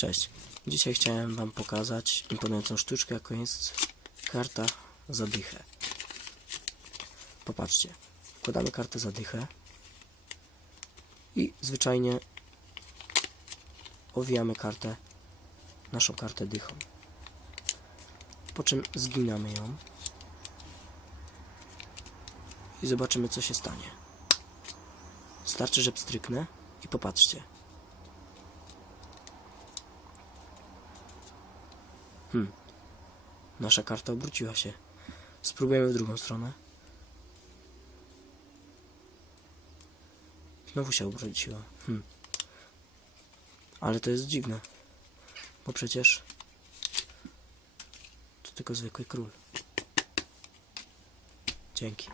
Cześć. Dzisiaj chciałem Wam pokazać imponującą sztuczkę, jaką jest karta za dychę. Popatrzcie. Wkładamy kartę za dychę i zwyczajnie owijamy kartę, naszą kartę dychą. Po czym zginamy ją i zobaczymy, co się stanie. Starczy, że pstryknę i popatrzcie. Hmm. Nasza karta obróciła się. Spróbujemy w drugą stronę. Znowu się obróciła. Hmm. Ale to jest dziwne. Bo przecież to tylko zwykły król. Dzięki.